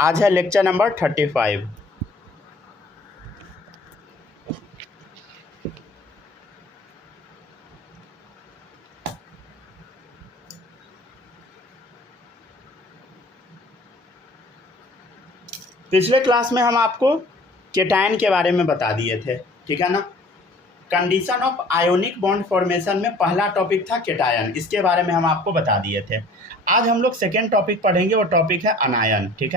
आज है lecture number 35। पिछले क्लास में हम आपको केटायन के बारे में बता दिए थे, ठीक है ना। Condition of ionic bond formation में पहला टॉपिक था केटायन, इसके बारे में हम आपको बता दिए थे। आज हम लोग सेकेंड टॉपिक पढ़ेंगे, वो टॉपिक है अनायन, ठीक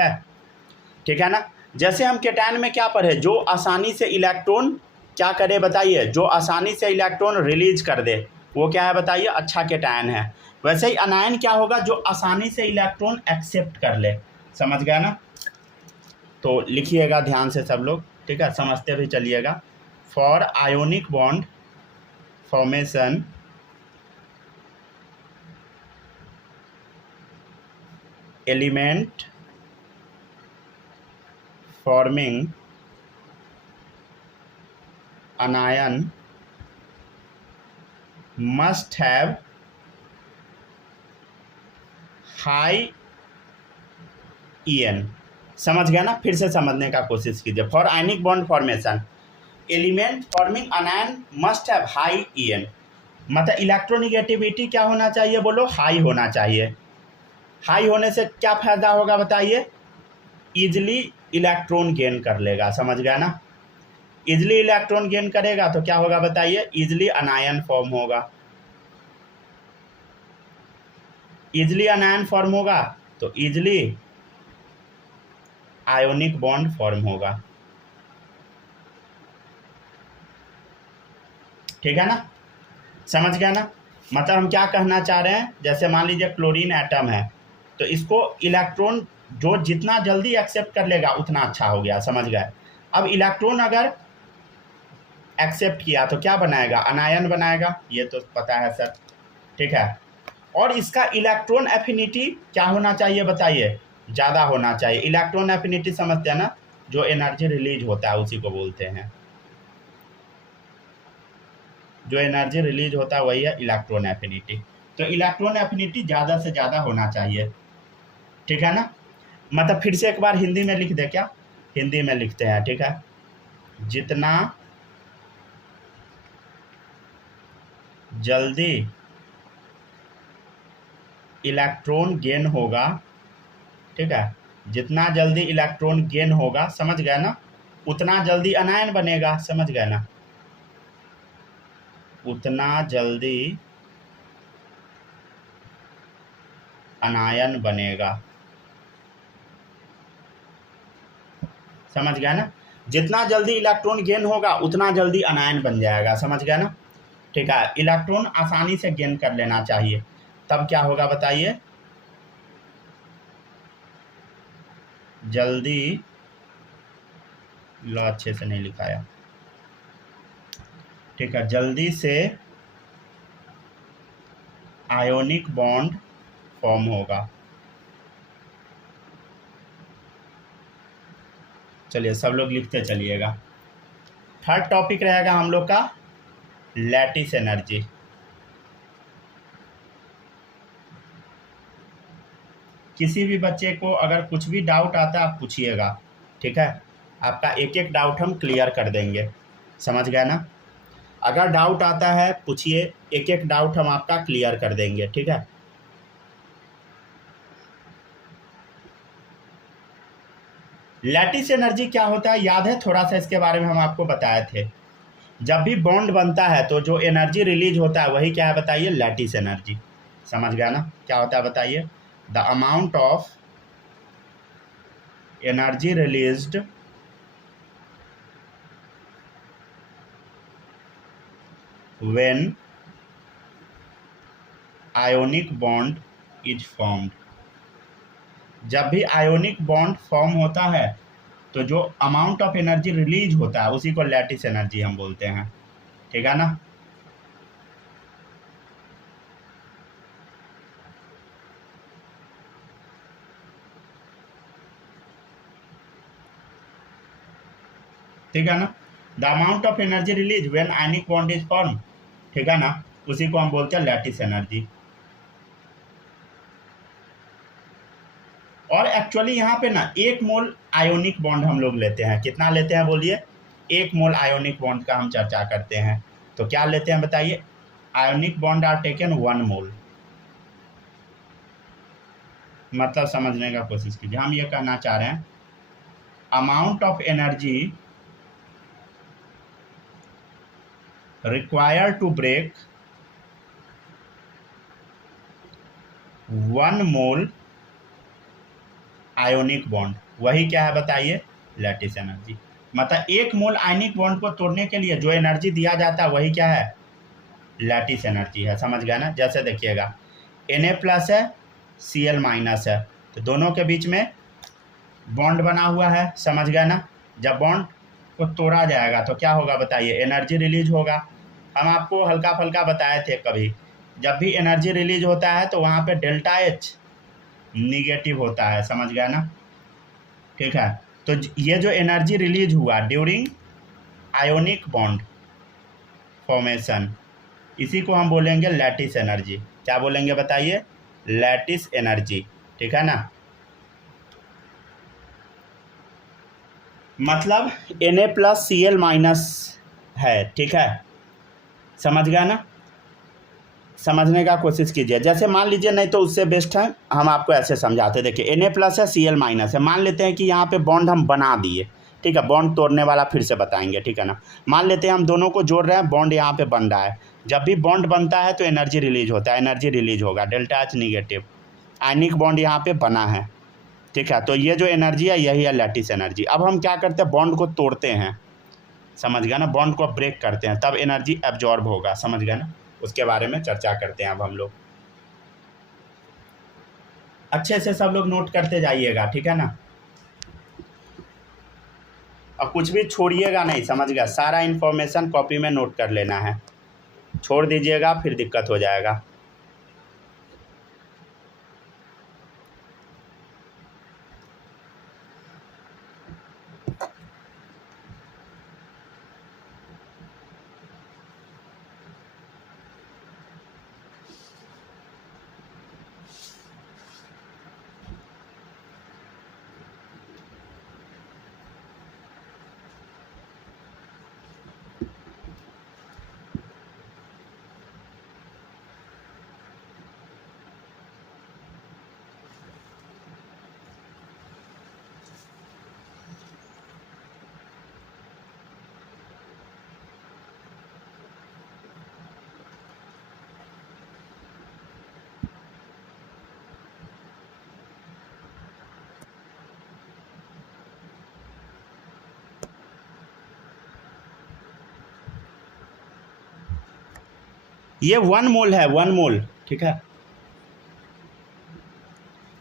है ना। जैसे हम केटायन में क्या पढ़े, जो आसानी से इलेक्ट्रॉन क्या करे बताइए, जो आसानी से इलेक्ट्रॉन रिलीज कर दे वो क्या है बताइए, अच्छा केटायन है। वैसे ही अनायन क्या होगा, जो आसानी से इलेक्ट्रॉन एक्सेप्ट कर ले। समझ गया ना। तो लिखिएगा ध्यान से सब लोग, ठीक है, समझते भी चलिएगा। For ionic bond formation element forming anion must have high En। समझ गया ना। फिर से समझने का कोशिश कीजिए। For ionic bond formation element forming अनायन must have high En, मतलब इलेक्ट्रोनिगेटिविटी क्या होना चाहिए, बोलो हाई होना चाहिए। हाई होने से क्या फायदा होगा बताइए, इजली इलेक्ट्रॉन गेन कर लेगा। समझ गया ना। इजली इलेक्ट्रॉन गेन करेगा तो क्या होगा बताइए, इजली अनायन फॉर्म होगा। इजली अनायन फॉर्म होगा तो इजली आयोनिक बॉन्ड फॉर्म होगा, ठीक है ना। समझ गया ना। मतलब हम क्या कहना चाह रहे हैं, जैसे मान लीजिए क्लोरीन एटम है, तो इसको इलेक्ट्रॉन जो जितना जल्दी एक्सेप्ट कर लेगा उतना अच्छा हो गया। समझ गए। अब इलेक्ट्रॉन अगर एक्सेप्ट किया तो क्या बनाएगा, अनायन बनाएगा, ये तो पता है सर, ठीक है। और इसका इलेक्ट्रॉन एफिनिटी क्या होना चाहिए बताइए, ज़्यादा होना चाहिए। इलेक्ट्रॉन एफिनिटी समझते हैं ना, जो एनर्जी रिलीज होता है उसी को बोलते हैं। जो एनर्जी रिलीज होता है वही है इलेक्ट्रॉन एफिनिटी। तो इलेक्ट्रॉन एफिनिटी ज़्यादा से ज़्यादा होना चाहिए, ठीक है ना। मतलब फिर से एक बार हिंदी में लिख दे, क्या हिंदी में लिखते हैं, ठीक है। जितना जल्दी इलेक्ट्रॉन गेन होगा, ठीक है, जितना जल्दी इलेक्ट्रॉन गेन होगा, समझ गया ना, उतना जल्दी अनायन बनेगा। समझ गया ना। उतना जल्दी अनायन बनेगा। समझ गया ना। जितना जल्दी इलेक्ट्रॉन गेन होगा उतना जल्दी अनायन बन जाएगा। समझ गया ना, ठीक है। इलेक्ट्रॉन आसानी से गेन कर लेना चाहिए, तब क्या होगा बताइए, जल्दी, लो अच्छे से नहीं लिखाया, ठीक है, जल्दी से आयोनिक बॉन्ड फॉर्म होगा। चलिए सब लोग लिखते चलिएगा। थर्ड टॉपिक रहेगा हम लोग का लैटिस एनर्जी। किसी भी बच्चे को अगर कुछ भी डाउट आता है आप पूछिएगा, ठीक है। आपका एक एक डाउट हम क्लियर कर देंगे। समझ गया ना। अगर डाउट आता है पूछिए, एक एक डाउट हम आपका क्लियर कर देंगे, ठीक है। लैटिस एनर्जी क्या होता है याद है, थोड़ा सा इसके बारे में हम आपको बताए थे। जब भी बॉन्ड बनता है तो जो एनर्जी रिलीज होता है वही क्या है बताइए, लैटिस एनर्जी। समझ गया ना। क्या होता है बताइए, the amount of energy released when ionic bond is formed. जब भी आयोनिक बॉन्ड फॉर्म होता है तो जो अमाउंट ऑफ एनर्जी रिलीज होता है उसी को लैटिस एनर्जी हम बोलते हैं, ठीक है ना। ठीक है ना। The amount of energy release when ionic bond is form, ठीक है ना, उसी को हम बोलते हैं लैटिस एनर्जी। और एक्चुअली यहाँ पे ना 1 मोल आयोनिक बॉन्ड हम लोग लेते हैं। कितना लेते हैं बोलिए? 1 मोल आयोनिक बॉन्ड का हम चर्चा करते हैं। तो क्या लेते हैं बताइए? आयोनिक बॉन्ड आर टेकन 1 मोल। मतलब समझने का कोशिश कीजिए। हम ये कहना चाह रहे हैं amount of energy required to break 1 mole ionic bond, वही क्या है बताइए? Lattice energy. मतलब 1 मोल आयनिक बॉन्ड को तोड़ने के लिए जो एनर्जी दिया जाता है वही क्या है? लैटिस एनर्जी है। समझ गया ना? जैसे देखिएगा Na+ है, Cl- है, तो दोनों के बीच में बॉन्ड बना हुआ है। समझ गया ना? जब बॉन्ड को तोड़ा जाएगा तो क्या होगा बताइए? एनर्जी रिलीज होगा। हम आपको हल्का फल्का बताए थे कभी, जब भी एनर्जी रिलीज होता है तो वहाँ पे ΔH निगेटिव होता है। समझ गया ना? ठीक है, तो ये जो एनर्जी रिलीज हुआ ड्यूरिंग आयोनिक बॉन्ड फॉर्मेशन, इसी को हम बोलेंगे लैटिस एनर्जी। क्या बोलेंगे बताइए? Lattice energy. ठीक है ना? मतलब Na+Cl- है। ठीक है, समझ गया ना? समझने का कोशिश कीजिए। जैसे मान लीजिए, नहीं तो उससे बेस्ट है हम आपको ऐसे समझाते। देखिए Na+ है, Cl- है। मान लेते हैं कि यहाँ पे बॉन्ड हम बना दिए। ठीक है, बॉन्ड तोड़ने वाला फिर से बताएंगे। ठीक है ना? मान लेते हैं हम दोनों को जोड़ रहे हैं, बॉन्ड यहाँ पे बन रहा है। जब भी बॉन्ड बनता है तो एनर्जी रिलीज होता है, एनर्जी रिलीज होगा ΔH निगेटिव। आयनिक बॉन्ड यहाँ पे बना है। ठीक है, तो ये जो एनर्जी है यही है लैटिस एनर्जी। अब हम क्या करते हैं? बॉन्ड को तोड़ते हैं। समझ गया ना? बॉन्ड को ब्रेक करते हैं, तब एनर्जी एब्जॉर्ब होगा। समझ गया ना? उसके बारे में चर्चा करते हैं अब हम लोग। अच्छे से सब लोग नोट करते जाइएगा। ठीक है ना? और कुछ भी छोड़िएगा नहीं। समझ गया? सारा इन्फॉर्मेशन कॉपी में नोट कर लेना है। छोड़ दीजिएगा फिर दिक्कत हो जाएगा। ये 1 मोल है, 1 मोल। ठीक है,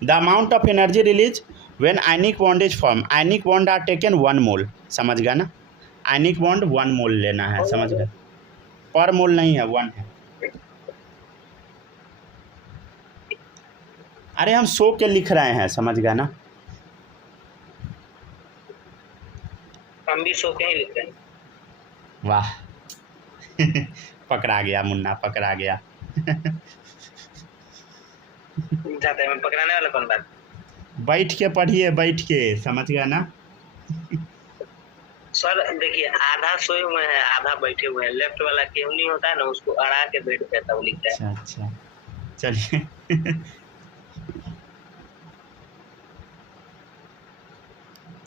the amount of energy release when ionic bond is form. Ionic bond are taken 1 mole. समझ गया ना? आयनिक बॉन्ड 1 मोल लेना है। समझ गए? पर मोल नहीं है, 1 है। अरे हम 100 के लिख रहे हैं। समझ गया ना? हम भी 100 के ही लिख रहे हैं। वाह पकड़ा गया मुन्ना, पकड़ा गया जाते हैं पकड़ाने वाला कौन बात? बैठ के पढ़िए, बैठ के। समझ गया ना? सर देखिए, आधा सोए हुए हैं, आधा बैठे हुए हैं। लेफ्ट वाला केहनी होता है ना, उसको अड़ा के बैठ पे तब लिखता है। अच्छा अच्छा, चलिए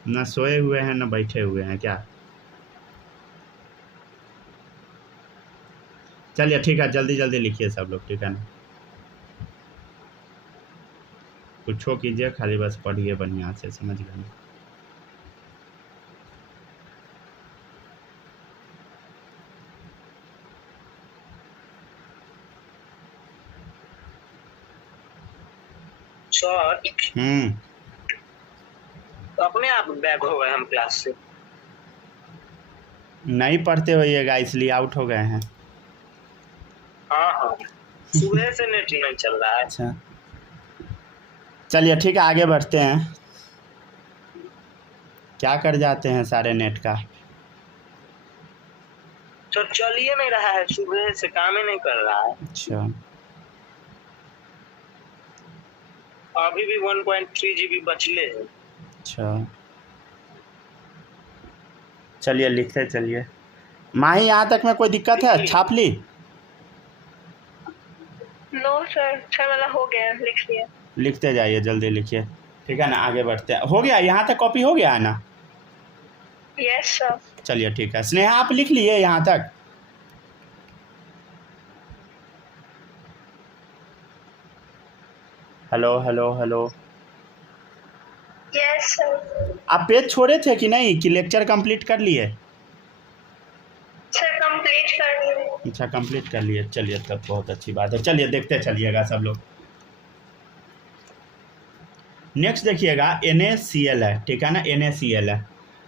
ना सोए हुए हैं ना बैठे हुए हैं क्या? चलिए ठीक है, जल्दी जल्दी लिखिए सब लोग। ठीक है ना? कुछ हो कीजिए, खाली बस पढ़िए बढ़िया से। समझ गए ना? सर तो अपने आप बैक हो गए हम क्लास से। नहीं पढ़ते होइएगा इसलिए आउट हो गए हैं। हाँ हाँ, सुबह से नेट नहीं चल रहा है। अच्छा, चलिए ठीक है, आगे बढ़ते हैं। क्या कर जाते हैं सारे नेट का? तो चलिए नहीं रहा है, सुबह से काम ही नहीं कर रहा है। अच्छा, अभी भी 1.3 GB बचले है। अच्छा चलिए लिखते चलिए। माही यहाँ तक में कोई दिक्कत है? छाप ली? नो सर, सर वाला हो गया, लिख लिया। लिखते जाइए, जल्दी लिखिए, ठीक है ना। आगे बढ़ते हैं। हो गया यहाँ तक? कॉपी हो गया है ना? Yes sir. चलिए ठीक है। स्नेहा आप लिख लिए यहाँ तक? Hello hello hello. Yes sir. आप पेज छोड़े थे कि नहीं, कि लेक्चर कंप्लीट कर लिए? सर कंप्लीट कर लिए। अच्छा कंप्लीट कर लिए, चलिए तब बहुत अच्छी बात है। चलिए देखते चलिएगा सब लोग। नेक्स्ट देखिएगा NaCl है, ठीक है ना, NaCl है।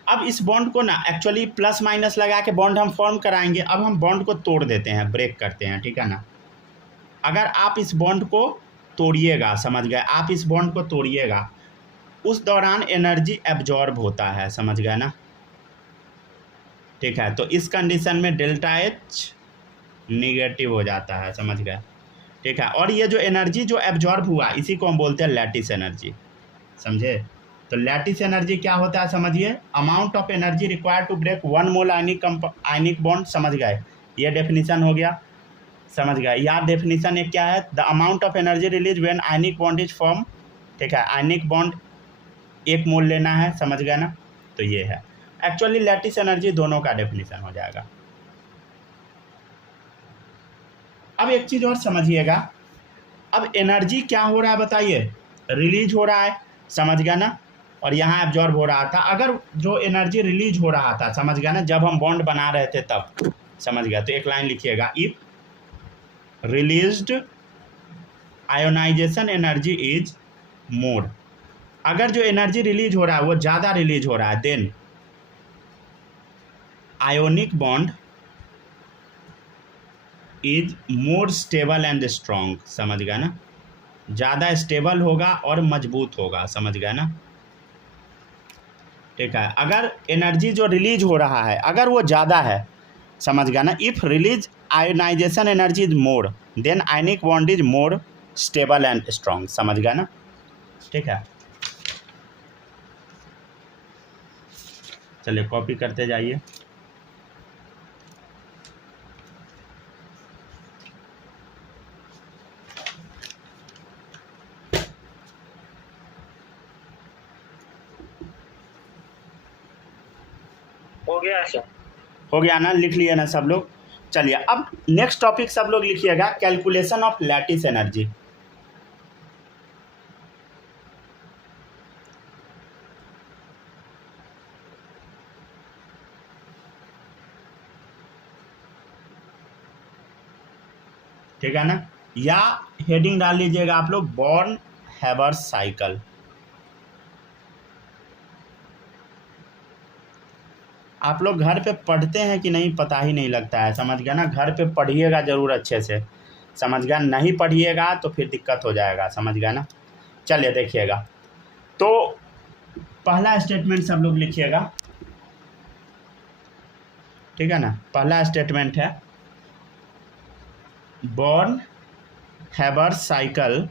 अब इस बॉन्ड को ना एक्चुअली प्लस माइनस लगा के बॉन्ड हम फॉर्म कराएंगे। अब हम बॉन्ड को तोड़ देते हैं, ब्रेक करते हैं, ठीक है ना। अगर आप इस बॉन्ड को तोड़िएगा, समझ गए, आप इस बॉन्ड को तोड़िएगा, उस दौरान एनर्जी एब्जॉर्ब होता है, समझ गए ना, ठीक है। तो इस कंडीशन में डेल्टा H निगेटिव हो जाता है, समझ गए, ठीक है। और ये जो एनर्जी जो एब्जॉर्ब हुआ, इसी को हम बोलते हैं लैटिस एनर्जी, समझे। तो लैटिस एनर्जी क्या होता है समझिए, amount of energy required to break 1 mole ionic bond, समझ गए। ये डेफिनेशन हो गया, समझ गए। यार डेफिनेशन एक क्या है, the amount of energy release when ionic bond is form, ठीक है। आयनिक बॉन्ड 1 मोल लेना है, समझ गए ना। तो ये है एक्चुअली लैटिस एनर्जी, दोनों का डेफिनेशन हो जाएगा। अब एक चीज़ और समझिएगा, अब एनर्जी क्या हो रहा है बताइए, रिलीज हो रहा है, समझ गया ना, और यहाँ एब्जॉर्ब हो रहा था। अगर जो एनर्जी रिलीज हो रहा था, समझ गया ना, जब हम बॉन्ड बना रहे थे तब, समझ गया। तो एक लाइन लिखिएगा, if released ionization energy is more, अगर जो एनर्जी रिलीज हो रहा है वो ज़्यादा रिलीज हो रहा है, then ionic bond is more stable and strong, समझ गया ना, ज़्यादा स्टेबल होगा और मजबूत होगा, समझ गया ना, ठीक है। अगर एनर्जी जो रिलीज हो रहा है अगर वो ज़्यादा है, समझ गया ना, if release ionization energy is more then ionic bond is more stable and strong, समझ गया ना, ठीक है। चलिए कॉपी करते जाइए। हो गया सर? हो गया ना, लिख लिया ना सब लोग। चलिए अब नेक्स्ट टॉपिक सब लोग लिखिएगा, कैलकुलेशन ऑफ लैटिस एनर्जी। ठीक है ना, या हेडिंग डाल लीजिएगा आप लोग, बॉर्न हैबर्स साइकिल। आप लोग घर पे पढ़ते हैं कि नहीं पता ही नहीं लगता है, समझ गया ना। घर पे पढ़िएगा ज़रूर अच्छे से, समझ गया। नहीं पढ़िएगा तो फिर दिक्कत हो जाएगा, समझ गया ना। चलिए देखिएगा, तो पहला स्टेटमेंट सब लोग लिखिएगा, ठीक है ना। पहला स्टेटमेंट है, Born Haber's cycle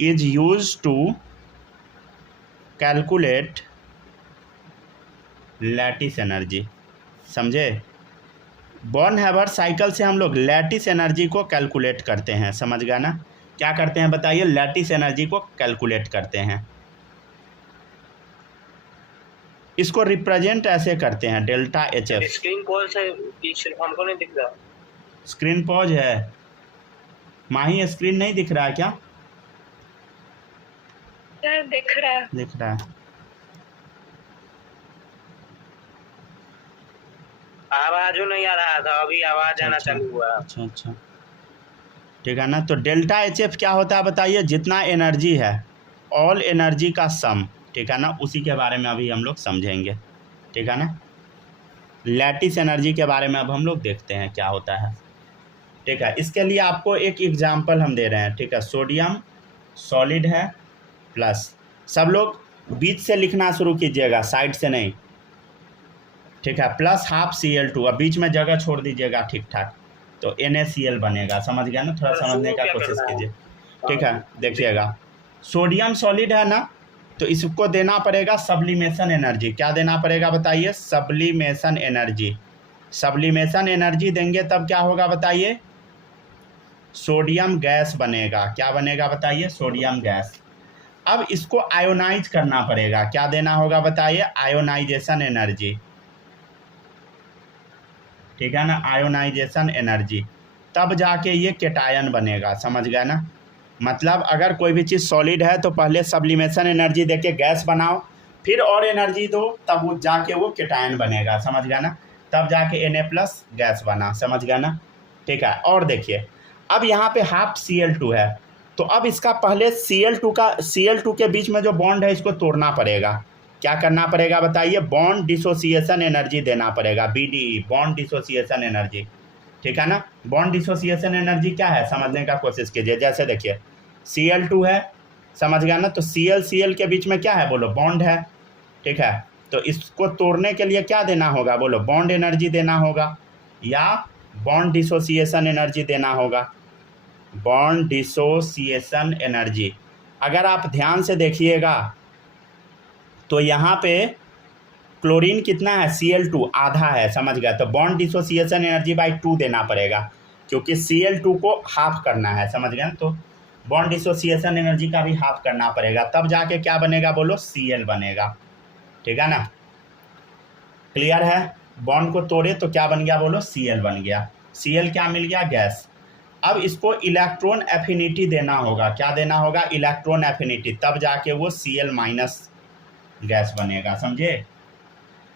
is used to calculate lattice energy, समझे। बॉर्न हैबर्स साइकिल से हम लोग लैटिस एनर्जी को कैलकुलेट करते हैं, समझ गया ना। क्या करते हैं बताइए, लैटिस एनर्जी को कैलकुलेट करते हैं। इसको रिप्रेजेंट ऐसे करते हैं, डेल्टा HF। स्क्रीन पॉज है, सिर्फ हमको नहीं दिख रहा। स्क्रीन पॉज है माही, स्क्रीन नहीं दिख रहा है क्या? दिख रहा है, दिख रहा है। आवाज़ नहीं आ रहा था, अभी आवाज़ आना चालू हुआ। अच्छा अच्छा, ठीक है ना। तो डेल्टा HF क्या होता है बताइए, जितना एनर्जी है, ऑल एनर्जी का सम, ठीक है ना, उसी के बारे में अभी हम लोग समझेंगे, ठीक है ना। लैटिस एनर्जी के बारे में अब हम लोग देखते हैं क्या होता है, ठीक है। इसके लिए आपको एक एग्जांपल हम दे रहे हैं, ठीक है। सोडियम सॉलिड है प्लस, सब लोग बीच से लिखना शुरू कीजिएगा, साइड से नहीं, ठीक है। प्लस हाफ Cl2, अब बीच में जगह छोड़ दीजिएगा, ठीक ठाक, तो NaCl बनेगा। समझ गया ना, थोड़ा समझने का कोशिश कीजिए, ठीक है। देखिएगा सोडियम सॉलिड है ना, तो इसको देना पड़ेगा सब्लिमेशन एनर्जी। क्या देना पड़ेगा बताइए? Sublimation energy. सब्लिमेशन एनर्जी देंगे तब क्या होगा बताइए? सोडियम गैस बनेगा। क्या बनेगा बताइए? Sodium gas. अब इसको आयोनाइज करना पड़ेगा। क्या देना होगा बताइए? आयोनाइजेशन एनर्जी, ठीक है ना, आयोनाइजेशन एनर्जी। तब जाके ये केटायन बनेगा। समझ गया ना, मतलब अगर कोई भी चीज़ सॉलिड है तो पहले सब्लिमेशन एनर्जी देके गैस बनाओ, फिर और एनर्जी दो, तब वो जाके वो केटायन बनेगा। समझ गया ना, तब जाके Na+ गैस बना। समझ गया ना, ठीक है। और देखिए अब यहाँ पे हाफ Cl2 है, तो अब इसका पहले Cl2 के बीच में जो बॉन्ड है इसको तोड़ना पड़ेगा। क्या करना पड़ेगा बताइए? बॉन्ड डिसोसिएशन एनर्जी देना पड़ेगा, BDE, बॉन्ड डिसोसिएशन एनर्जी, ठीक है ना। बॉन्ड डिसोसिएशन एनर्जी क्या है समझने का कोशिश कीजिए। जैसे देखिए Cl2 है, समझ गया ना, तो Cl के बीच में क्या है बोलो? बॉन्ड है, ठीक है। तो इसको तोड़ने के लिए क्या देना होगा बोलो? बॉन्ड एनर्जी देना होगा या बॉन्ड डिसोसिएशन एनर्जी देना होगा? Bond dissociation energy. अगर आप ध्यान से देखिएगा तो यहाँ पे क्लोरीन कितना है? Cl2 आधा है। समझ गया, तो बॉन्ड डिसोसिएशन एनर्जी बाई 2 देना पड़ेगा, क्योंकि Cl2 को हाफ करना है। समझ गया, तो बॉन्ड डिसोसिएशन एनर्जी का भी हाफ करना पड़ेगा, तब जाके क्या बनेगा बोलो? Cl बनेगा, ठीक है ना। क्लियर है? बॉन्ड को तोड़े तो क्या बन गया बोलो? Cl बन गया। Cl क्या मिल गया? गैस। अब इसको इलेक्ट्रॉन एफिनिटी देना होगा। क्या देना होगा? इलेक्ट्रॉन एफिनिटी, तब जाके वो Cl- गैस बनेगा। समझे?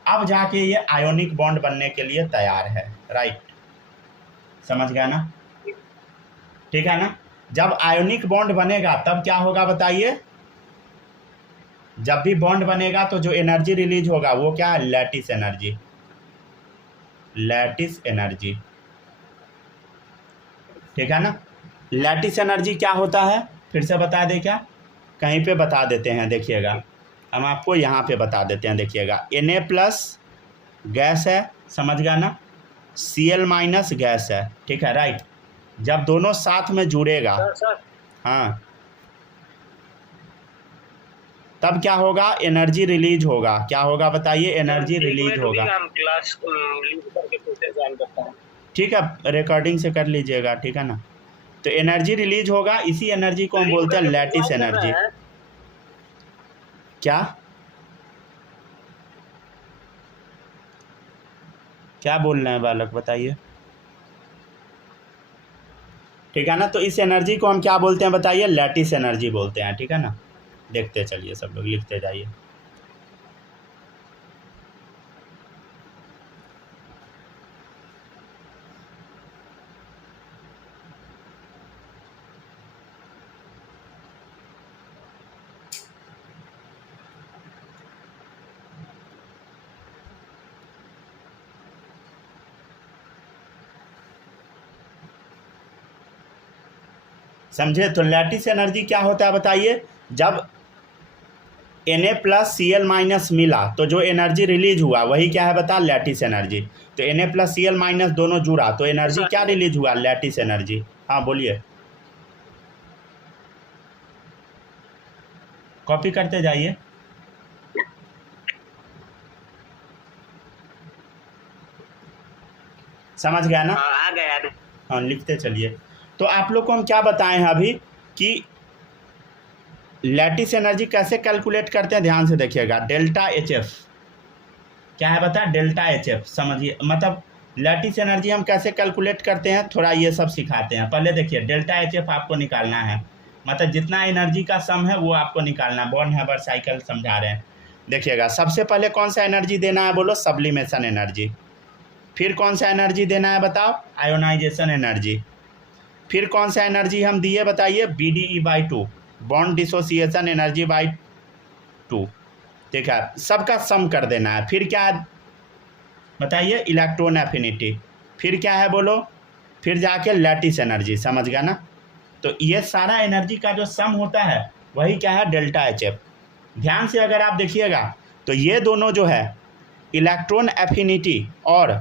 अब जाके ये आयोनिक बॉन्ड बनने के लिए तैयार है, राइट। समझ गया ना, ठीक है ना। जब आयोनिक बॉन्ड बनेगा तब क्या होगा बताइए? जब भी बॉन्ड बनेगा तो जो एनर्जी रिलीज होगा वो क्या है? Lattice energy. लैटिस एनर्जी, ठीक है ना। लैटिस एनर्जी क्या होता है फिर से बता दे क्या? कहीं पे बता देते हैं, देखिएगा हम आपको यहाँ पे बता देते हैं। देखिएगा Na+ गैस है, समझ गया ना, Cl- गैस है, ठीक है, राइट। जब दोनों साथ में जुड़ेगा, सर हाँ, तब क्या होगा? एनर्जी रिलीज होगा। क्या होगा बताइए? एनर्जी रिलीज होगा। हम क्लास लीव करके फिर से ज्वाइन करते हैं। ठीक है, रिकॉर्डिंग से कर लीजिएगा, ठीक है ना। तो एनर्जी रिलीज होगा, इसी एनर्जी को हम बोलते हैं लैटिस एनर्जी। क्या क्या बोल रहे हैं बालक, बताइए, ठीक है ना। तो इस एनर्जी को हम क्या बोलते हैं बताइए? लैटिस एनर्जी बोलते हैं, ठीक है ना। देखते चलिए, सब लोग लिखते जाइए। समझे? तो लैटिस एनर्जी क्या होता है बताइए? जब Na+ Cl- मिला तो जो एनर्जी रिलीज हुआ वही क्या है बता? Lattice energy. तो Na+ Cl- दोनों जुड़ा तो एनर्जी क्या रिलीज हुआ? Lattice energy. हाँ बोलिए, कॉपी करते जाइए। समझ गया ना? आ गया। हाँ, लिखते चलिए। तो आप लोग को हम क्या बताएं हैं अभी कि लैटिस एनर्जी कैसे कैलकुलेट करते हैं, ध्यान से देखिएगा। ΔHf क्या है बता? ΔHf समझिए, मतलब लैटिस एनर्जी हम कैसे कैलकुलेट करते हैं, थोड़ा ये सब सिखाते हैं। पहले देखिए ΔHf आपको निकालना है, मतलब जितना एनर्जी का सम है वो आपको निकालना है। बॉर्न हैबर साइकिल समझा रहे हैं, देखिएगा। सबसे पहले कौन सा एनर्जी देना है बोलो? Sublimation energy. फिर कौन सा एनर्जी देना है बताओ? Ionization energy. फिर कौन सा एनर्जी हम दिए बताइए? BDE/2, bond dissociation energy by 2, ठीक है। सबका सम कर देना है। फिर क्या बताइए? Electron affinity. फिर क्या है बोलो? फिर जाके लैटिस एनर्जी। समझ गया ना? तो ये सारा एनर्जी का जो सम होता है वही क्या है? ΔHf। ध्यान से अगर आप देखिएगा तो ये दोनों जो है इलेक्ट्रॉन एफिनिटी और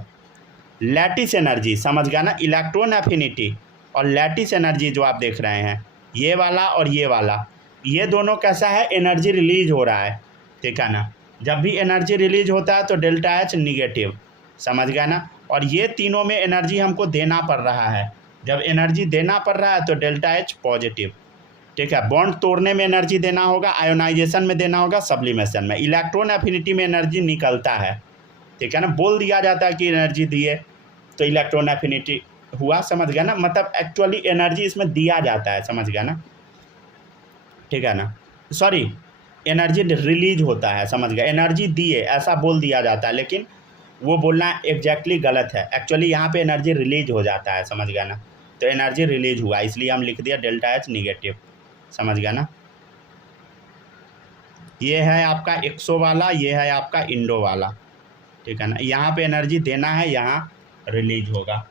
लैटिस एनर्जी, समझ गया ना, इलेक्ट्रॉन एफिनिटी और लैटिस एनर्जी जो आप देख रहे हैं, ये वाला और ये वाला, ये दोनों कैसा है, एनर्जी रिलीज हो रहा है, ठीक है ना। जब भी एनर्जी रिलीज होता है तो डेल्टा एच निगेटिव, समझ गया ना। और ये तीनों में एनर्जी हमको देना पड़ रहा है, जब एनर्जी देना पड़ रहा है तो डेल्टा एच पॉजिटिव, ठीक है। बॉन्ड तोड़ने में एनर्जी देना होगा, आयोनाइजेशन में देना होगा, सब्लिमेशन में, इलेक्ट्रॉन एफिनिटी में एनर्जी निकलता है, ठीक है ना। बोल दिया जाता है कि एनर्जी दिए तो इलेक्ट्रॉन एफिनिटी हुआ, समझ गया ना, मतलब एक्चुअली एनर्जी इसमें दिया जाता है, समझ गया ना, ठीक है ना। सॉरी, एनर्जी रिलीज होता है, समझ गया, एनर्जी दिए ऐसा बोल दिया जाता है, लेकिन वो बोलना एग्जैक्टली गलत है। एक्चुअली यहाँ पे एनर्जी रिलीज हो जाता है, समझ गया ना। तो एनर्जी रिलीज हुआ, इसलिए हम लिख दिया डेल्टा एच निगेटिव, समझ गया ना। ये है आपका एक्सो वाला, ये है आपका इंडो वाला, ठीक है ना। यहाँ पे एनर्जी देना है, यहाँ रिलीज होगा,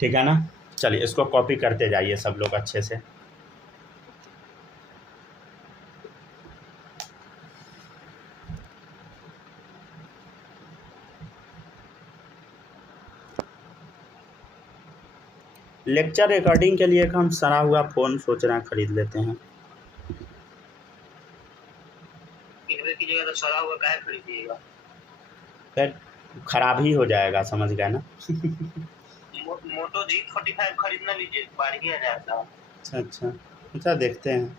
ठीक है ना। चलिए इसको कॉपी करते जाइए सब लोग अच्छे से। लेक्चर रिकॉर्डिंग के लिए एक हम सड़ा हुआ फ़ोन सोच रहे हैं खरीद लेते हैं। की जगह तो सड़ा हुआ काहे खरीदिएगा, फिर खराब ही हो जाएगा, समझ गए ना। मोटो G45 खरीदना लीजिए, बढ़िया जाता है। अच्छा अच्छा अच्छा, देखते हैं।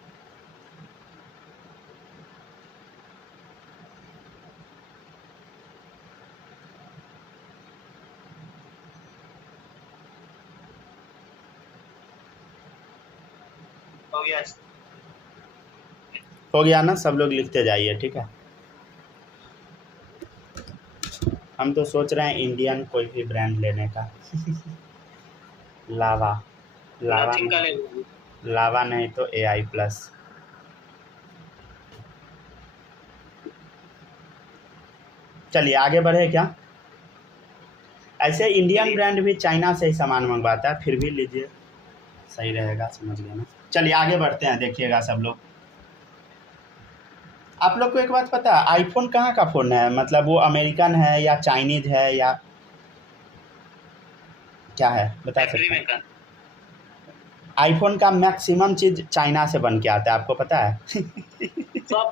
हो गया ना, सब लोग लिखते जाइए, ठीक है। हम तो सोच रहे हैं इंडियन कोई भी ब्रांड लेने का। लावा लावा नहीं, लावा नहीं तो AI+। चलिए आगे बढ़े क्या। ऐसे इंडियन ब्रांड भी चाइना से ही सामान मंगवाता है, फिर भी लीजिए, सही रहेगा, समझ गए ना। चलिए आगे बढ़ते हैं, देखिएगा सब लोग। आप लोग को एक बात पता है, आईफोन कहाँ का फ़ोन है, मतलब वो अमेरिकन है या चाइनीज है या क्या है, बता सकते हैं। आईफोन का मैक्सिमम चीज़ चाइना से बन के आता है, आपको पता है। सब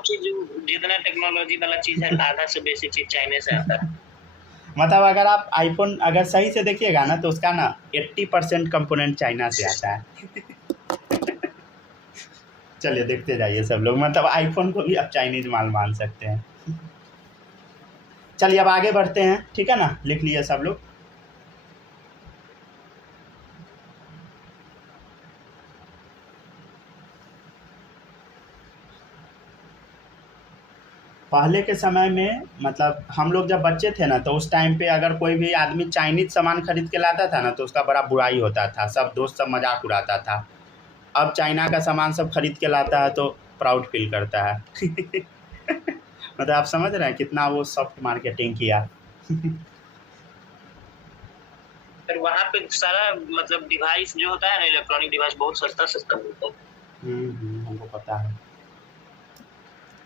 चीज जितना टेक्नोलॉजी वाला चीज है, आधा से बेसी चीज चाइना से आता है। मतलब अगर आप आईफोन अगर सही से देखिएगा ना तो उसका ना 80% कंपोनेंट चाइना से आता है। चलिए देखते जाइए सब लोग, मतलब आईफोन को भी आप चाइनीज माल मान सकते हैं। चलिए अब आगे बढ़ते हैं, ठीक है ना, लिख लिए सब लोग। पहले के समय में मतलब हम लोग जब बच्चे थे ना, तो उस टाइम पे अगर कोई भी आदमी चाइनीज सामान खरीद के लाता था ना, तो उसका बड़ा बुराई होता था, सब दोस्त सब मजाक उड़ाता था। अब चाइना का सामान सब खरीद के लाता है तो प्राउड फील करता है। मतलब आप समझ रहे हैं कितना वो सॉफ्ट मार्केटिंग किया। फिर वहाँ पे सारा मतलब डिवाइस जो होता है ना, इलेक्ट्रॉनिक डिवाइस बहुत सस्ता मिलता है। हमको पता है।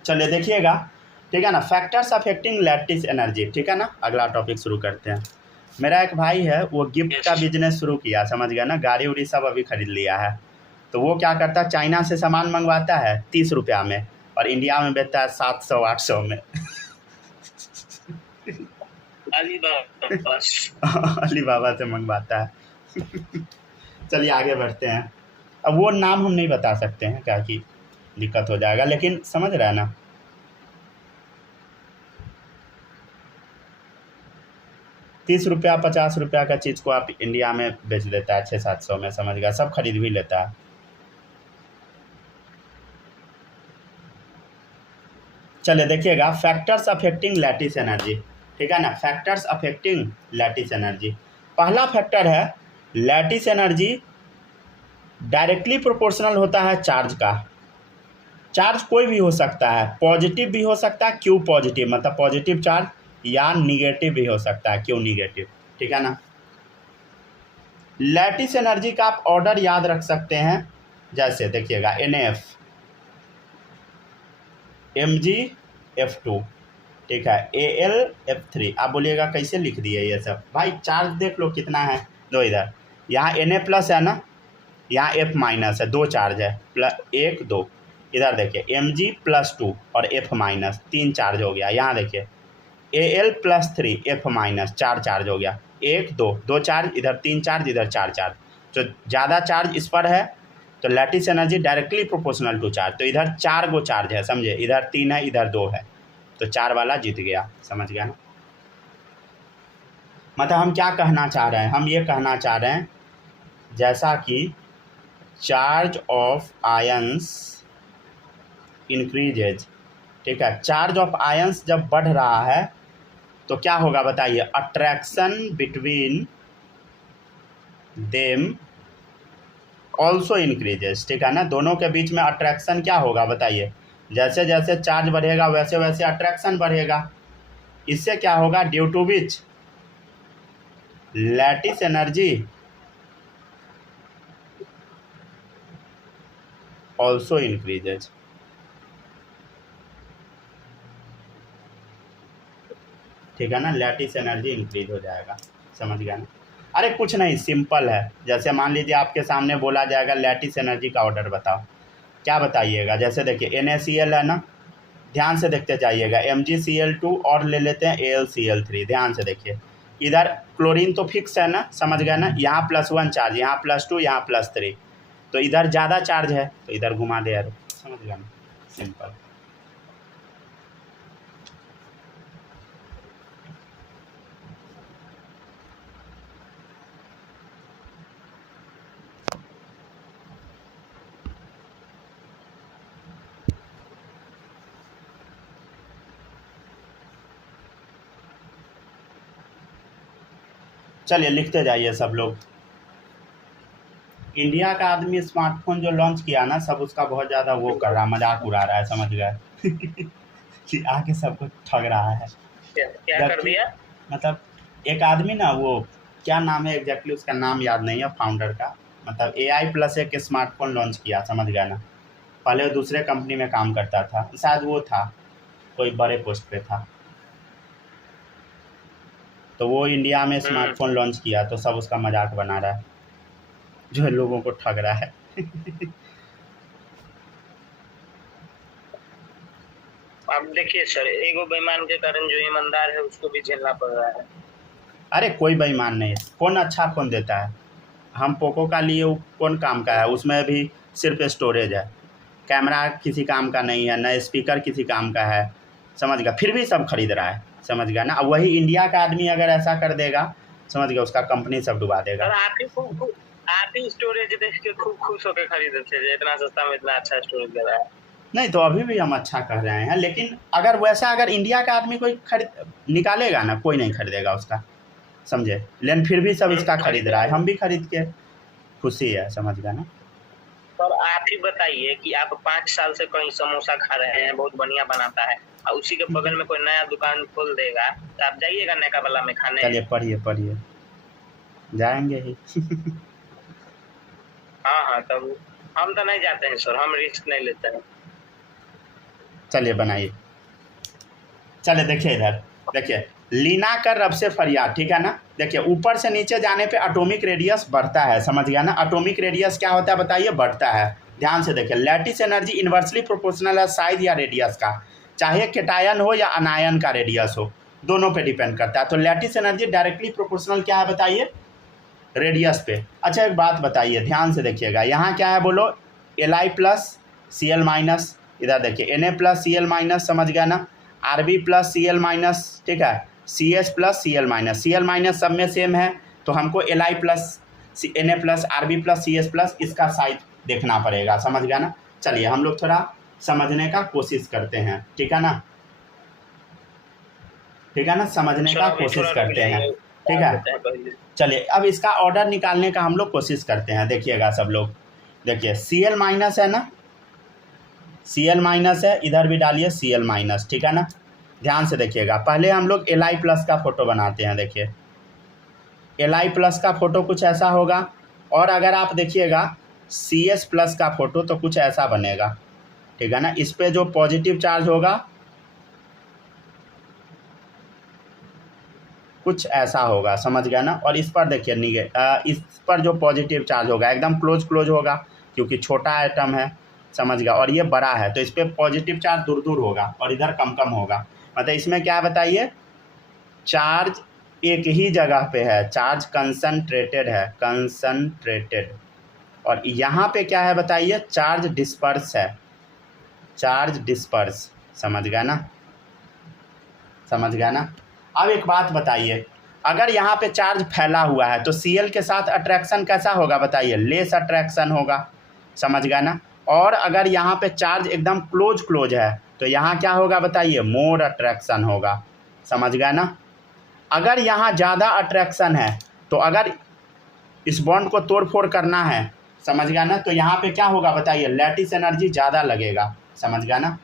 चलिए देखिएगा, ठीक है ना, फैक्टर्स अफेक्टिंग लैटिस एनर्जी, ठीक है ना। अगला टॉपिक शुरू करते हैं। मेरा एक भाई है, वो गिफ्ट का बिजनेस शुरू किया, समझ गया ना, गाड़ी उड़ी सब अभी खरीद लिया है। तो वो क्या करता है, चाइना से सामान मंगवाता है 30 रुपया में और इंडिया में बेचता है 700-800 में। अलीबाबा से मंगवाता है। चलिए आगे बढ़ते हैं। अब वो नाम हम नहीं बता सकते हैं, क्या कि दिक्कत हो जाएगा, लेकिन समझ रहा है ना। ₹30 ₹50 का चीज़ को आप इंडिया में बेच देता है 600-700 में, समझ गया, सब खरीद भी लेता है। चलिए देखिएगा, फैक्टर्स अफेक्टिंग लैटिस एनर्जी, ठीक है ना, फैक्टर्स अफेक्टिंग लैटिस एनर्जी। पहला फैक्टर है लैटिस एनर्जी डायरेक्टली प्रोपोर्शनल होता है चार्ज का। चार्ज कोई भी हो सकता है, पॉजिटिव भी हो सकता है, क्यू पॉजिटिव मतलब पॉजिटिव चार्ज, या निगेटिव भी हो सकता है, क्यू निगेटिव, ठीक है ना। लैटिस एनर्जी का आप ऑर्डर याद रख सकते हैं, जैसे देखिएगा NF, Mg, F2, ठीक है, AlF3। आप बोलिएगा कैसे लिख दिए ये सब? भाई चार्ज देख लो कितना है, दो इधर, यहाँ Na+ है ना, यहाँ F- है, दो चार्ज है, +1 2, इधर देखिए Mg+2 और F-, 3 चार्ज हो गया। यहाँ देखिए Al+3 F-, 4 चार्ज हो गया, 1 2, 2 चार्ज, इधर 3 चार्ज, इधर 4 चार्ज। तो ज़्यादा चार्ज इस पर है तो lattice energy directly proportional to charge. तो इधर 4 गो चार्ज है, समझे, इधर 3 है, इधर 2 है, तो 4 वाला जीत गया। समझ गया ना? मतलब हम क्या कहना चाह रहे हैं? हम ये कहना चाह रहे हैं जैसा कि चार्ज ऑफ आयंस इंक्रीजेज, ठीक है, चार्ज ऑफ आयंस जब बढ़ रहा है तो क्या होगा बताइए? Attraction between them also increases, ठीक है ना, दोनों के बीच में अट्रैक्शन क्या होगा बताइए? जैसे जैसे चार्ज बढ़ेगा वैसे वैसे अट्रैक्शन बढ़ेगा। इससे क्या होगा? Due to which lattice energy also increases. ठीक है ना, लैटिस एनर्जी इंक्रीज हो जाएगा। समझ गया ना? अरे कुछ नहीं, सिंपल है। जैसे मान लीजिए आपके सामने बोला जाएगा लैटिस एनर्जी का ऑर्डर बताओ, क्या बताइएगा? जैसे देखिए NaCl है ना, ध्यान से देखते जाइएगा, MgCl2 और ले लेते हैं AlCl3। ध्यान से देखिए, इधर क्लोरीन तो फिक्स है ना, समझ गया ना, यहाँ +1 चार्ज, यहाँ +2, यहाँ +3, तो इधर ज़्यादा चार्ज है तो इधर घुमा दे यार। समझ गया ना? सिंपल। चलिए लिखते जाइए सब लोग। इंडिया का आदमी स्मार्टफोन जो लॉन्च किया ना, सब उसका बहुत ज़्यादा वो कर रहा, मजाक उड़ा रहा है, समझ गए? कि आके सबको ठग रहा है। क्या कर दिया? मतलब एक आदमी ना, वो क्या नाम है एग्जैक्टली, उसका नाम याद नहीं है फाउंडर का, मतलब AI+ एक स्मार्टफोन लॉन्च किया, समझ गया ना। पहले वो दूसरे कंपनी में काम करता था, शायद वो था कोई बड़े पोस्ट पे था, तो वो इंडिया में स्मार्टफोन लॉन्च किया, तो सब उसका मजाक बना रहा है, जो लोगों को ठग रहा है। अब देखिए सर, एगो बेईमान के कारण जो ईमानदार है उसको भी झेलना पड़ रहा है। अरे कोई बेईमान नहीं है, कौन अच्छा फ़ोन देता है? हम पोको का लिए, वो कौन काम का है? उसमें भी सिर्फ स्टोरेज है, कैमरा किसी काम का नहीं है, न स्पीकर किसी काम का है, समझ गया, फिर भी सब खरीद रहा है। समझ गया ना? अब वही इंडिया का आदमी अगर ऐसा कर देगा, समझ गया, उसका कंपनी सब डुबा देगा। और आप ही स्टोरेज देख के खूब खुश होकर खरीदे थे, इतना सस्ता में इतना अच्छा स्टोरेज दे रहा है। नहीं तो अभी भी हम अच्छा कह रहे हैं, लेकिन अगर वैसा अगर इंडिया का आदमी कोई खरीद निकालेगा ना, कोई नहीं खरीदेगा उसका, समझे, लेकिन फिर भी सब इसका खरीद रहा है, हम भी खरीद के खुशी है। समझ गया ना? और आप ही बताइए कि आप 5 साल से कहीं समोसा खा रहे हैं, बहुत बढ़िया बनाता है, और उसी के बगल में कोई नया दुकान खोल देगा तो आप जाइएगा नैका वाला में खाने? चलिए पढ़िए जाएंगे ही। हाँ, तब हम तो नहीं जाते हैं सर, हम रिस्क नहीं लेते हैं। चलिए बनाइए। चलिए देखिए इधर, देखिए लीना कर रब से फरियाद, ठीक है ना। देखिए ऊपर से नीचे जाने पे एटॉमिक रेडियस बढ़ता है, समझ गया ना। एटॉमिक रेडियस क्या होता है बताइए? बढ़ता है। ध्यान से देखिए, लैटिस एनर्जी इन्वर्सली प्रोपोर्शनल है साइज या रेडियस का, चाहे केटायन हो या अनायन का रेडियस हो, दोनों पे डिपेंड करता है। तो लैटिस एनर्जी डायरेक्टली प्रोपोर्शनल क्या है बताइए? रेडियस पे। अच्छा एक बात बताइए, ध्यान से देखिएगा, यहाँ क्या है बोलो? Li+Cl-, इधर देखिए Na+Cl-, समझ गया ना, Rb+Cl-, ठीक है, CS+Cl-, Cl- सब में सेम है, तो हमको Li+Na+, Rb+CS+, इसका साइज देखना पड़ेगा, समझ गया ना। चलिए हम लोग थोड़ा समझने का कोशिश करते हैं, ठीक है ना, ठीक है ना, समझने का कोशिश करते हैं, ठीक है। चलिए अब इसका ऑर्डर निकालने का हम लोग कोशिश करते हैं। देखिएगा सब लोग, देखिए Cl- है ना, Cl- है, इधर भी डालिए Cl-, ठीक है ना। ध्यान से देखिएगा, पहले हम लोग Li+ का फोटो बनाते हैं। देखिए Li+ का फोटो कुछ ऐसा होगा, और अगर आप देखिएगा CS+ का फोटो तो कुछ ऐसा बनेगा, ठीक है ना। इस पे जो पॉजिटिव चार्ज होगा कुछ ऐसा होगा, समझ गया ना। और इस पर देखिए इस पर जो पॉजिटिव चार्ज होगा एकदम क्लोज होगा, क्योंकि छोटा आइटम है, समझ गया, और ये बड़ा है तो इस पर पॉजिटिव चार्ज दूर होगा और इधर कम होगा। मतलब इसमें क्या है बताइए, चार्ज एक ही जगह पे है, चार्ज कंसंट्रेटेड है, कंसंट्रेटेड। और यहाँ पे क्या है बताइए, चार्ज डिस्पर्स है, चार्ज डिस्पर्स। समझ गया ना, समझ गया ना। अब एक बात बताइए, अगर यहाँ पे चार्ज फैला हुआ है तो Cl के साथ अट्रैक्शन कैसा होगा बताइए, लेस अट्रैक्शन होगा, समझ गया ना। और अगर यहाँ पे चार्ज एकदम क्लोज है तो यहाँ क्या होगा बताइए, मोर अट्रैक्शन होगा, समझ गया ना। अगर यहाँ ज़्यादा अट्रैक्शन है तो अगर इस बॉन्ड को तोड़ फोड़ करना है, समझ गया ना, तो यहाँ पे क्या होगा बताइए, लैटिस एनर्जी ज़्यादा लगेगा, समझ गया ना।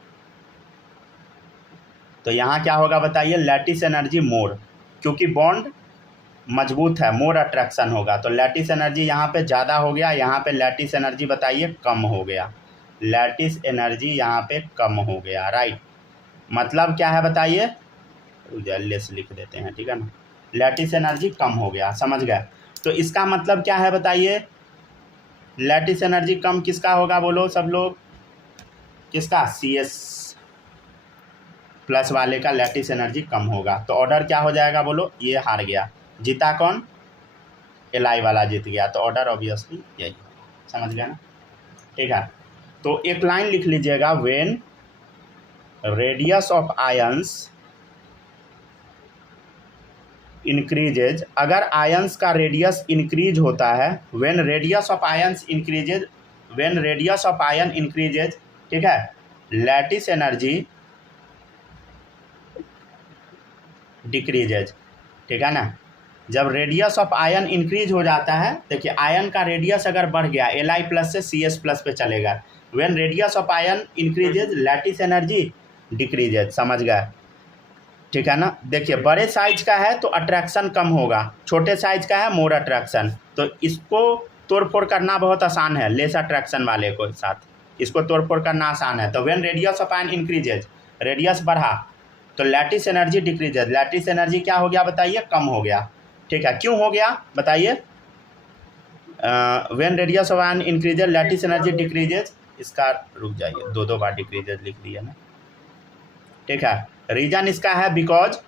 तो यहाँ क्या होगा बताइए, लैटिस एनर्जी मोर, क्योंकि बॉन्ड मजबूत है, मोर अट्रैक्शन होगा, तो लैटिस एनर्जी यहाँ पे ज़्यादा हो गया, यहाँ पे लैटिस एनर्जी बताइए कम हो गया, लैटिस एनर्जी यहाँ पे कम हो गया, राइट। मतलब क्या है बताइए, लेस लिख देते हैं, ठीक है ना, लैटिस एनर्जी कम हो गया, समझ गए। तो इसका मतलब क्या है बताइए, लैटिस एनर्जी कम किसका होगा बोलो सब लोग, किसका, CS प्लस वाले का लैटिस एनर्जी कम होगा। तो ऑर्डर क्या हो जाएगा बोलो, ये हार गया, जीता कौन, Li वाला जीत गया, तो ऑर्डर ऑब्वियसली यही, समझ गया ना, ठीक है। तो एक लाइन लिख लीजिएगा, when radius of ions increases, अगर आयंस का रेडियस इंक्रीज होता है, when radius of ions increases, when radius of ion increases, ठीक है, लैटिस एनर्जी डिक्रीजेज, ठीक है ना। जब रेडियस ऑफ आयन इंक्रीज हो जाता है, देखिए आयन का रेडियस अगर बढ़ गया Li प्लस से CS प्लस पे चलेगा, when radius of ion increases lattice energy decreases, समझ गए, ठीक है ना। देखिए बड़े साइज का है तो अट्रैक्शन कम होगा, छोटे साइज का है मोर अट्रैक्शन, तो इसको तोड़ फोड़ करना बहुत आसान है, लेस अट्रैक्शन वाले को साथ इसको तोड़ फोड़ करना आसान है। तो when radius of ion increases, radius बढ़ा तो lattice energy decreases, lattice energy क्या हो गया बताइए, कम हो गया, ठीक है। क्यों हो गया बताइए, when radius of ion increases lattice energy decreases, इसका रुक जाइए, दो बार डिक्रीजेज लिख दिया ना, ठीक है। रीजन इसका है बिकॉज,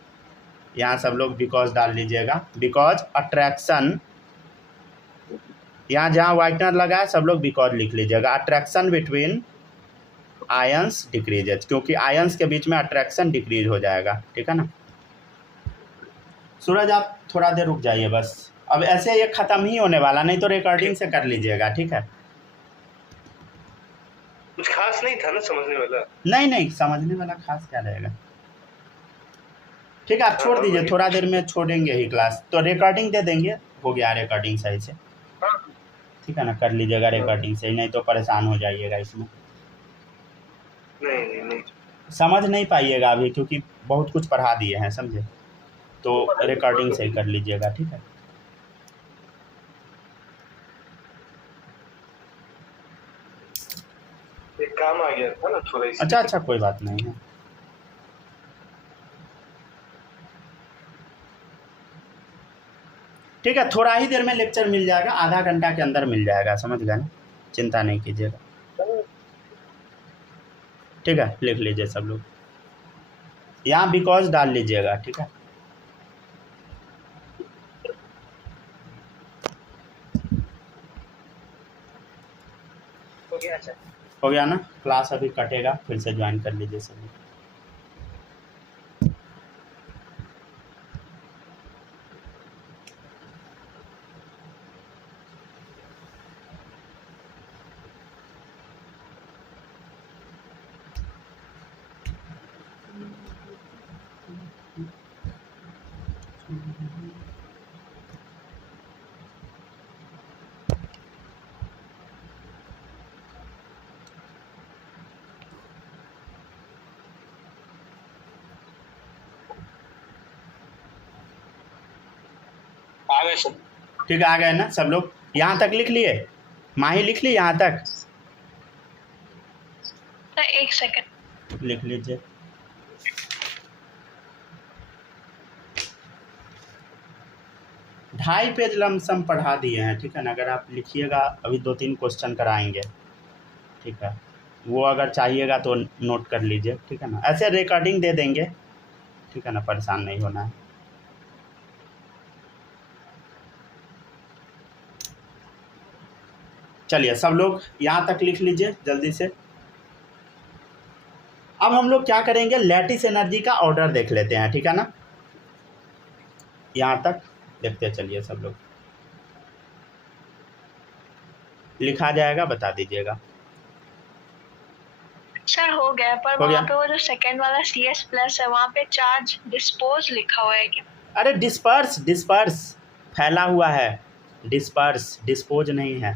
यहाँ सब लोग बिकॉज डाल लीजिएगा, बिकॉज अट्रैक्शन, यहाँ जहाँ वाइटनर लगा है सब लोग बिकॉज लिख लीजिएगा, अट्रैक्शन बिटवीन आयंस डिक्रीजेज, क्योंकि आयंस के बीच में अट्रैक्शन डिक्रीज हो जाएगा, ठीक है ना। सूरज आप थोड़ा देर रुक जाइए बस, अब ऐसे ये ख़त्म ही होने वाला, नहीं तो रिकॉर्डिंग से कर लीजिएगा, ठीक है। कुछ खास नहीं था ना समझने वाला, नहीं समझने वाला खास क्या रहेगा, ठीक है, आप छोड़ दीजिए, थोड़ा देर में छोड़ेंगे ही क्लास, तो रिकॉर्डिंग दे देंगे, हो गया रिकॉर्डिंग सही से, ठीक है ना, कर लीजिएगा रिकॉर्डिंग से, नहीं तो परेशान हो जाइएगा इसमें, नहीं समझ नहीं पाइएगा अभी, क्योंकि बहुत कुछ पढ़ा दिए हैं, समझे, तो रिकॉर्डिंग से ही कर लीजिएगा, ठीक है। एक काम आ गया था ना थोड़ा, अच्छा कोई बात नहीं है, ठीक है, थोड़ा ही देर में लेक्चर मिल जाएगा, आधा घंटा के अंदर मिल जाएगा, समझ गए ना, चिंता नहीं कीजिएगा, ठीक है। लिख लीजिए सब लोग, यहाँ बिकॉज डाल लीजिएगा, ठीक है। हो गया ना, क्लास अभी कटेगा, फिर से ज्वाइन कर लीजिए सब लोग। आ गए सब, ठीक है, आ गए ना सब लोग, यहाँ तक लिख लिए, माही लिख ली यहाँ तक, एक सेकंड, लिख लीजिए। 2.5 पेज लमसम पढ़ा दिए हैं, ठीक है ना। अगर आप लिखिएगा, अभी 2-3 क्वेश्चन कराएंगे, ठीक है, वो अगर चाहिएगा तो नोट कर लीजिए, ठीक है ना। ऐसे रिकॉर्डिंग दे देंगे, ठीक है ना, परेशान नहीं होना है। चलिए सब लोग यहाँ तक लिख लीजिए जल्दी से। अब हम लोग क्या करेंगे, लैटिस एनर्जी का ऑर्डर देख लेते हैं, ठीक है ना। यहाँ तक देखते चलिए सब लोग, लिखा जाएगा, बता दीजिएगा। सर हो गया, पर हो गया? वहाँ पे वो जो सेकंड वाला CS+ है वहाँ पे चार्ज डिस्पोज लिखा हुआ है क्या? अरे डिस्पर्स फैला हुआ है, डिस्पोज नहीं है।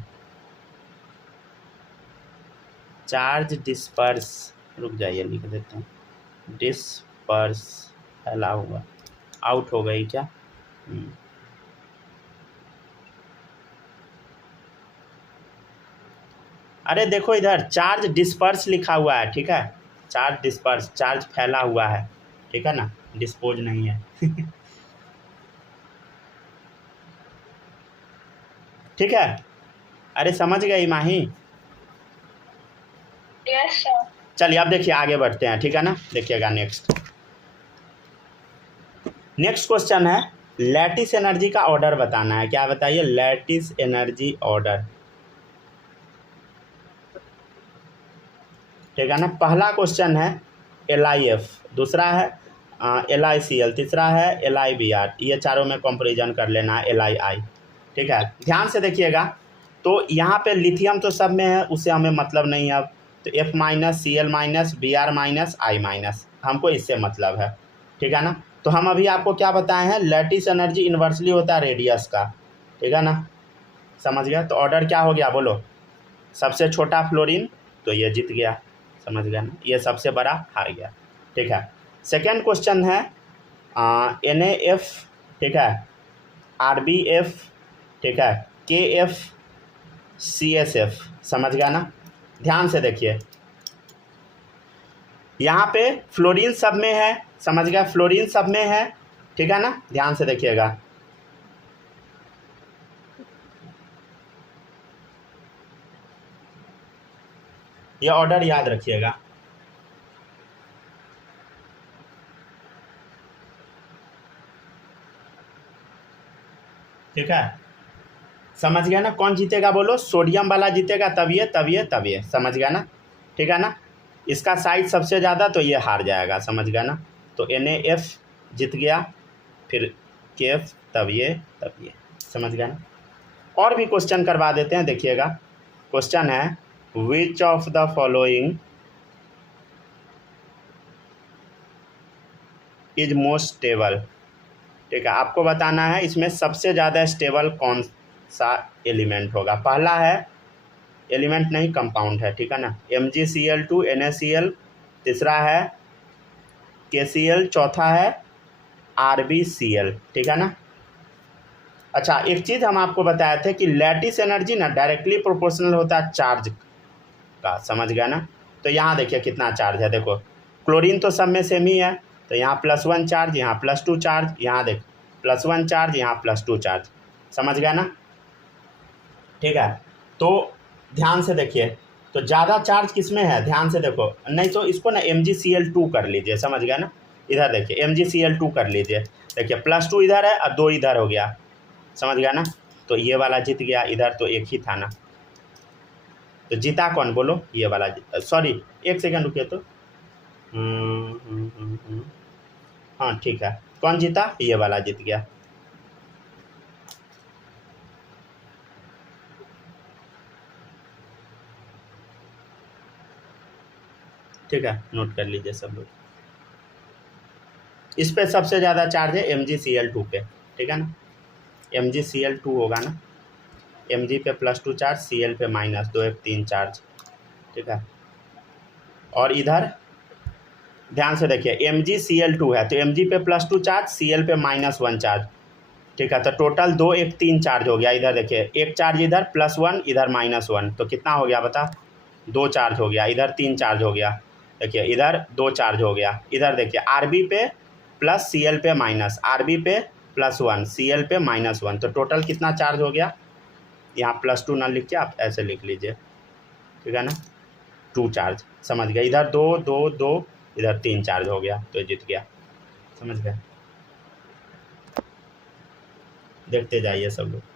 चार्ज डिस्पर्स, रुक जाइए लिख देते हैं, डिस्पर्स फैला हुआ। आउट हो गई क्या? अरे देखो इधर चार्ज डिस्पर्स लिखा हुआ है, ठीक है, चार्ज डिस्पर्स, चार्ज फैला हुआ है, ठीक है ना, डिस्पोज नहीं है। ठीक है, अरे समझ गई माही? Yes sir. चलिए अब देखिए आगे बढ़ते हैं, ठीक है ना। देखिएगा नेक्स्ट क्वेश्चन है, लैटिस एनर्जी का ऑर्डर बताना है। क्या बताइए, लैटिस एनर्जी ऑर्डर, ठीक है ना। पहला क्वेश्चन है LIF, दूसरा है LICL, तीसरा है LIBR, ये चारों में कंपैरिजन कर लेना है, LII, ठीक है। ध्यान से देखिएगा, तो यहाँ पे लिथियम तो सब में है, उससे हमें मतलब नहीं है। अब तो F-, Cl-, Br-, I-, हमको इससे मतलब है, ठीक है ना। तो हम अभी आपको क्या बताए हैं, लैटिस एनर्जी इन्वर्सली होता है रेडियस का, ठीक है ना, समझ गया। तो ऑर्डर क्या हो गया बोलो, सबसे छोटा फ्लोरीन तो ये जीत गया, समझ गया ना, ये सबसे बड़ा हार गया, ठीक है। सेकेंड क्वेश्चन है NaF, ठीक है, RbF, ठीक है, KF, CSF, समझ गया ना। ध्यान से देखिए, यहाँ पे फ्लोरीन सब में है, समझ गया, फ्लोरीन सब में है, ठीक है ना। ध्यान से देखिएगा, ये ऑर्डर याद रखिएगा, ठीक है, समझ गया ना। कौन जीतेगा बोलो, सोडियम वाला जीतेगा, तब ये, समझ गया ना, ठीक है ना। इसका साइज सबसे ज़्यादा तो ये हार जाएगा, समझ गया ना। तो NaF जीत गया, फिर KF, तब ये, समझ गया ना। और भी क्वेश्चन करवा देते हैं, देखिएगा। क्वेश्चन है, which of the following is most stable, ठीक है, आपको बताना है इसमें सबसे ज़्यादा स्टेबल कौन सा एलिमेंट होगा। पहला है एलिमेंट नहीं, कंपाउंड है, ठीक है ना, MgCl2 NaCl, तीसरा है KCl, चौथा है RbCl, ठीक है ना। अच्छा, एक चीज़ हम आपको बताए थे कि लैटिस एनर्जी ना डायरेक्टली प्रोपोर्शनल होता है चार्ज का, समझ गया ना। तो यहाँ देखिए कितना चार्ज है, देखो क्लोरीन तो सब में सेम ही है, तो यहाँ +1 चार्ज, यहाँ +2 चार्ज, यहाँ देख +1 चार्ज, यहाँ +2 चार्ज, समझ गया ना, ठीक है। तो ध्यान से देखिए, तो ज़्यादा चार्ज किस में है, ध्यान से देखो, नहीं तो इसको ना MgCl2 कर लीजिए, समझ गया ना। इधर देखिए MgCl2 कर लीजिए, देखिए +2 इधर है और 2 इधर हो गया, समझ गया ना। तो ये वाला जीत गया, इधर तो एक ही था ना, तो जीता कौन बोलो, ये वाला, सॉरी एक सेकंड रुकिए तो, हाँ ठीक है, कौन जीता, ये वाला जीत गया, ठीक है, नोट कर लीजिए सब लोग। इस पे सबसे ज़्यादा चार्ज है MgCl2 पे, ठीक है ना, MgCl2 होगा ना, Mg पे +2 चार्ज, Cl पे -2, 1 3 चार्ज, ठीक है। और इधर ध्यान से देखिए MgCl2 है, तो Mg पे +2 चार्ज, Cl पे -1 चार्ज, ठीक है। तो टोटल 2 1 3 चार्ज हो गया। इधर देखिए एक चार्ज इधर +1, इधर -1, तो कितना हो गया बता, 2 चार्ज हो गया, इधर 3 चार्ज हो गया, देखिए इधर 2 चार्ज हो गया। इधर देखिए Rb पे +, Cl पे -, Rb पे +1, Cl पे -1, तो टोटल कितना चार्ज हो गया? यहाँ +2 ना लिख के आप ऐसे लिख लीजिए, ठीक है ना, 2 चार्ज, समझ गए। इधर 2 2 2, इधर 3 चार्ज हो गया, तो जीत गया, समझ गए। देखते जाइए सब लोग।